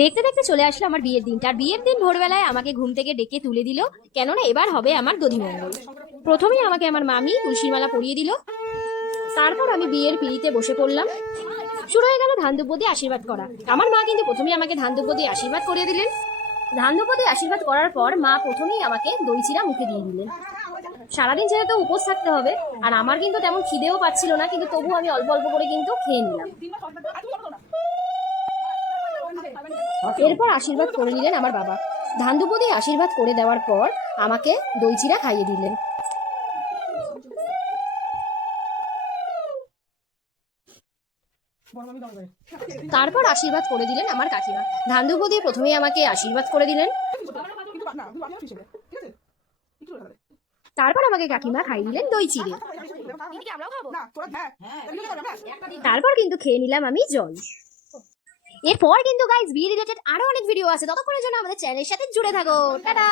দেখতে দেখতে চলে আসলো আমার বিয়ের দিনটা। আর বিয়ের দিন ভোরবেলায় আমাকে ঘুম থেকে ডেকে তুলে দিল। কেননা এবার হবে আমার দধি দধিমঙ্গল। প্রথমেই আমাকে আমার মামি তুলসীর মালা পরিয়ে দিল। তারপর আমি বিয়ের পিড়িতে বসে পড়লাম। শুরু হয়ে গেল ধান দিয়ে আশীর্বাদ করা। আমার মা কিন্তু প্রথমেই আমাকে ধান দিয়ে আশীর্বাদ করে দিলেন। ধান দিয়ে আশীর্বাদ করার পর মা প্রথমেই আমাকে দই চিরা মুখে দিয়ে দিলেন। সারাদিন যেহেতু উপোস থাকতে হবে, আর আমার কিন্তু তেমন খিদেও পাচ্ছিল না, কিন্তু তবু আমি অল্প অল্প করে কিন্তু খেয়ে নিলাম। এরপর আশীর্বাদ করে নিলেন আমার বাবা। ধান দুব্য আশীর্বাদ করে দেওয়ার পর আমাকে দই চিরা খাইয়ে দিলেন। তারপর আশীর্বাদ করে দিলেন আমার কাকিমা। ধান দুব্য দিয়ে আমাকে আশীর্বাদ করে দিলেন। তারপর আমাকে কাকিমা খাইয়ে দিলেন দই চিড়ে তারপর কিন্তু খেয়ে নিলাম আমি জল। এরপর কিন্তু গাইজ বিয়ে রিলেটেড আরও অনেক ভিডিও আছে। ততক্ষণের জন্য আমাদের চ্যানেলের সাথে জুড়ে থাকো। টাটা!